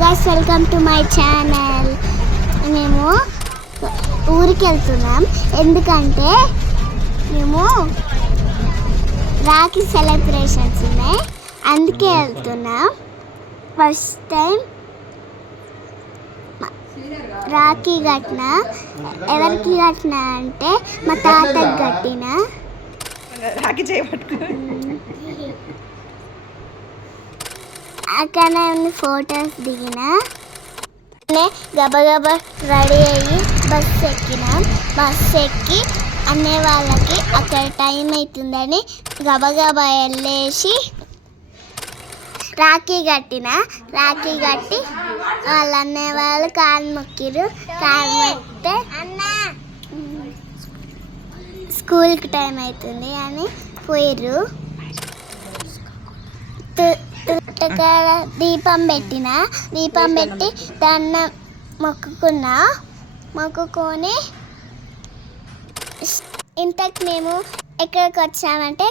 Guys, welcome to my channel. మేము ఊరికి వెళ్తున్నాం ఎందుకంటే మేము రాఖీ సెలబ్రేషన్స్ ఉన్నాయి, అందుకే వెళ్తున్నాం. ఫస్ట్ టైం రాఖీ కట్టిన. ఎవరికి కట్టిన అంటే మా తాతకి కట్టిన. రాఖీ చేయబట్టుకు అక్కడ ఫొటోస్ దిగిన. గబగబా రెడీ అయ్యి బస్సు ఎక్కినాం. బస్సు ఎక్కి అనే వాళ్ళకి అక్కడ టైం అవుతుందని గబగబా వెళ్ళేసి రాఖీ కట్టిన. రాఖీ కట్టి వాళ్ళు అనేవాళ్ళు కాలు మొక్కిరు. కాలు మొక్కితే స్కూల్కి టైం అవుతుంది అని పోయిర్రు. దీపం పెట్టిన. దీపం పెట్టి దాన్ని మొక్కుకొని ఇంతకు మేము ఎక్కడికి వచ్చామంటే